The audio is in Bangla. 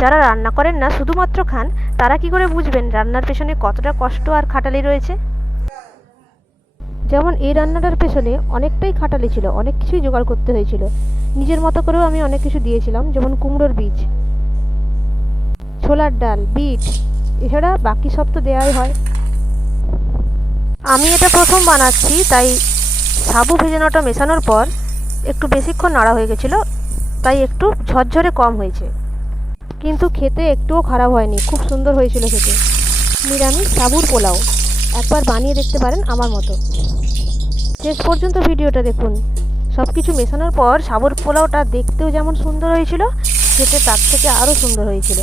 যারা রান্না করেন না, শুধুমাত্র খান, তারা কি করে বুঝবেন রান্নার পেছনে কতটা কষ্ট আর খাটালি রয়েছে। যেমন এই রান্নাটার পেছনে অনেকটাই খাটালি ছিল, অনেক কিছুই জোগাড় করতে হয়েছিল। নিজের মতো করেও আমি অনেক কিছু দিয়েছিলাম, যেমন কুমড়োর বীজ, ছোলার ডাল, বিট, এছাড়া বাকি সব তো দেওয়াই হয়। আমি এটা প্রথম বানাচ্ছি, তাই সাবু ভেজানোটা মেশানোর পর একটু বেশিক্ষণ নাড়া হয়ে গেছিলো, তাই একটু ঝরঝরে কম হয়েছে, কিন্তু খেতে একটুও খারাপ হয়নি, খুব সুন্দর হয়েছিল খেতে। নিরামিষ সাবুর পোলাও একবার বানিয়ে দেখতে পারেন আমার মতো। শেষ পর্যন্ত ভিডিওটা দেখুন। সব কিছু মেশানোর পর সাবুর পোলাওটা দেখতেও যেমন সুন্দর হয়েছিল, খেতে তার থেকে আরও সুন্দর হয়েছিল।